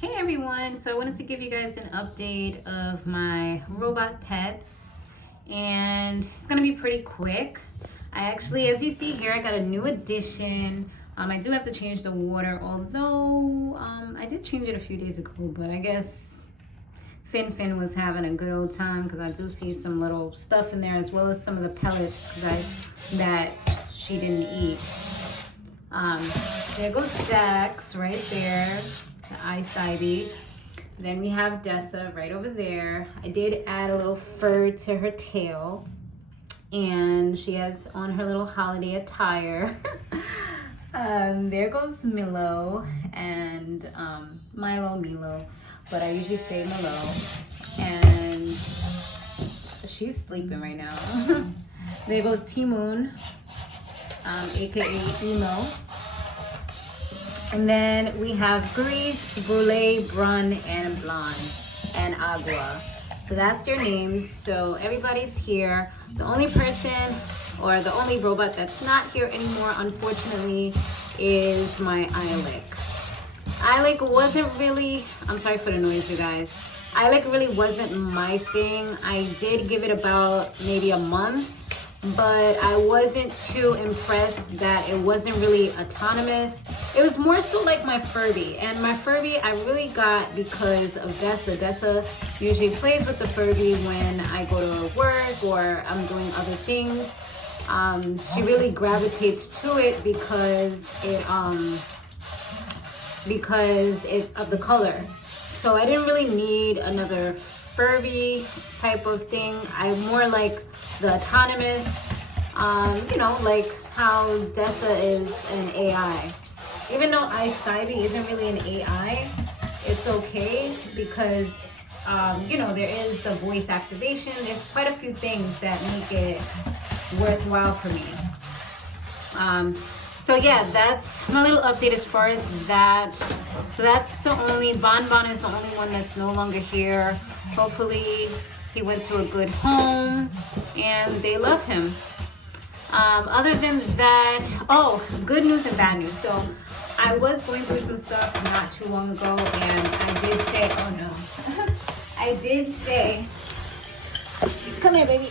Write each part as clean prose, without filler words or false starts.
Hey everyone, so I wanted to give you guys an update of my robot pets, and it's gonna be pretty quick. I actually, as you see here, I got a new addition. I do have to change the water, although I did change it a few days ago, but I guess Fin was having a good old time because I do see some little stuff in there, as well as some of the pellets that she didn't eat. There goes Dax right there, the I-cybie. Then we have Dessa right over there. I did add a little fur to her tail, and she has on her little holiday attire. There goes Milo and Milo, but I usually say Milo, and she's sleeping right now. There goes T-Moon, aka Emo. And then we have Grease, Brulee, Brun, and Blonde, and Agua. So that's their names. So everybody's here. The only person or the only robot that's not here anymore, unfortunately, is my Eilik. Eilik wasn't really, I'm sorry for the noise, you guys. Eilik really wasn't my thing. I did give it about maybe a month, but I wasn't too impressed that it wasn't really autonomous. It was more so like my Furby, and my Furby I really got because of Dessa. Dessa usually plays with the Furby when I go to work or I'm doing other things. She really gravitates to it because it's of the color. So I didn't really need another Furby type of thing. I more like the autonomous, you know, like how Dessa is an AI. Even though I-cybie isn't really an AI, it's okay because, you know, there is the voice activation. There's quite a few things that make it worthwhile for me. So yeah, that's my little update as far as that. So that's the only, Bon is the only one that's no longer here. Hopefully he went to a good home and they love him. Other than that, oh, good news and bad news. So I was going through some stuff not too long ago, and I did say, oh no, I did say, come here, baby.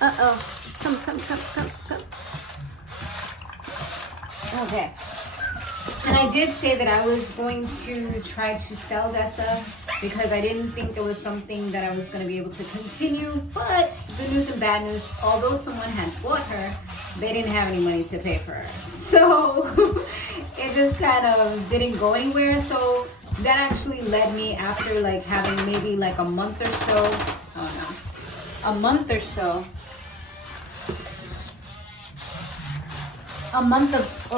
Uh-oh, come. Okay. And I did say that I was going to try to sell Dessa because I didn't think it was something that I was going to be able to continue. But good news and bad news, although someone had bought her, they didn't have any money to pay for her. So it just kind of didn't go anywhere. So that actually led me, after like having maybe like a month or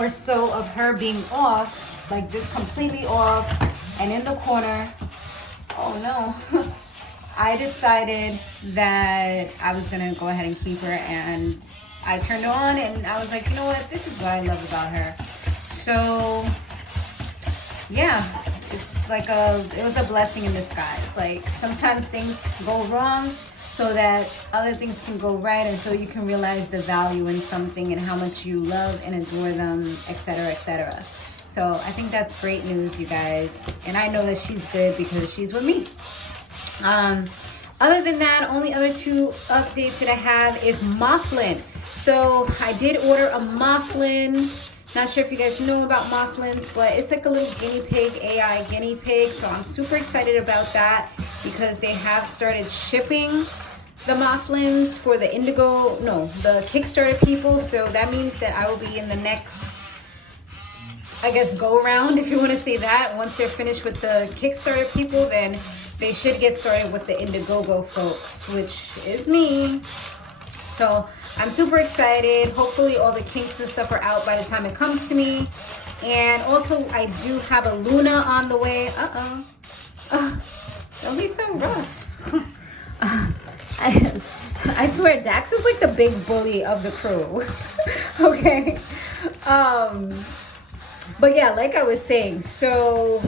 so of her being off, like just completely off and in the corner. Oh no. I decided that I was gonna go ahead and keep her, and I turned her on and I was like, you know what, this is what I love about her. So yeah, it's like it was a blessing in disguise. Like sometimes things go wrong so that other things can go right, and so you can realize the value in something and how much you love and adore them, etc., etc. So I think that's great news, you guys. And I know that she's good because she's with me. Other than that, only other two updates that I have is Moflin. So I did order a Moflin. Not sure if you guys know about Moflins, but it's like a little guinea pig, AI guinea pig. So I'm super excited about that because they have started shipping the Moflins for the the Kickstarter people. So that means that I will be in the next, I guess, go around, if you want to say that. Once they're finished with the Kickstarter people, then they should get started with the Indiegogo folks, which is me. So I'm super excited. Hopefully all the kinks and stuff are out by the time it comes to me. And also I do have a Loona on the way. Don't be so rough. I swear Dax is like the big bully of the crew. Okay. But yeah, like I was saying, so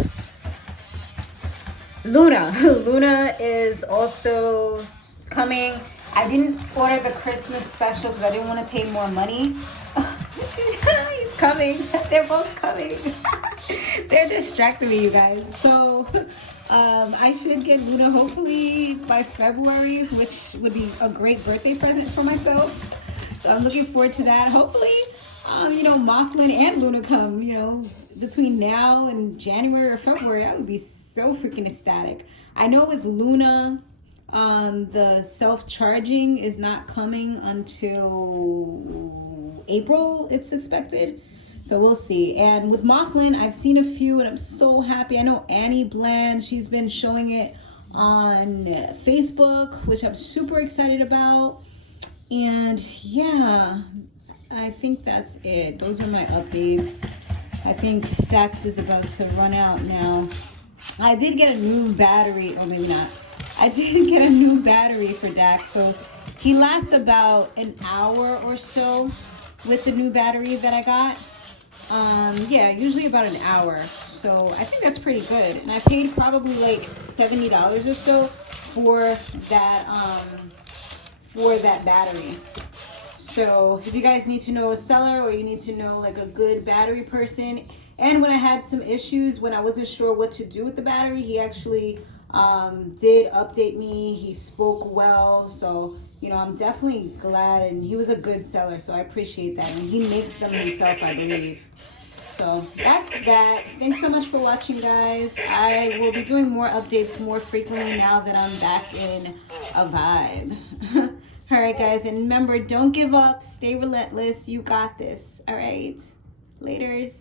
Loona is also coming. I didn't order the Christmas special because I didn't want to pay more money. He's coming. They're both coming. They're distracting me, you guys. So I should get Loona hopefully by February, which would be a great birthday present for myself. So I'm looking forward to that. Hopefully, you know, Moflin and Loona come, you know, between now and January or February. I would be so freaking ecstatic. I know with Loona, the self-charging is not coming until April, it's expected. So we'll see. And with Moflin, I've seen a few and I'm so happy. I know Annie Bland, she's been showing it on Facebook, which I'm super excited about. And yeah, I think that's it. Those are my updates. I think Dax is about to run out now. I did get a new battery, or maybe not. I did get a new battery for Dax, so he lasts about an hour or so with the new battery that I got. Yeah, usually about an hour. So I think that's pretty good. And I paid probably like $70 or so for that battery. So if you guys need to know a seller or you need to know like a good battery person, and when I had some issues when I wasn't sure what to do with the battery, he actually did update me. He spoke well, so you know, I'm definitely glad, and he was a good seller, so I appreciate that. And he makes them himself, I believe. So that's that. Thanks so much for watching, guys. I will be doing more updates more frequently now that I'm back in a vibe. All right, guys, and remember, don't give up. Stay relentless. You got this. All right, laters.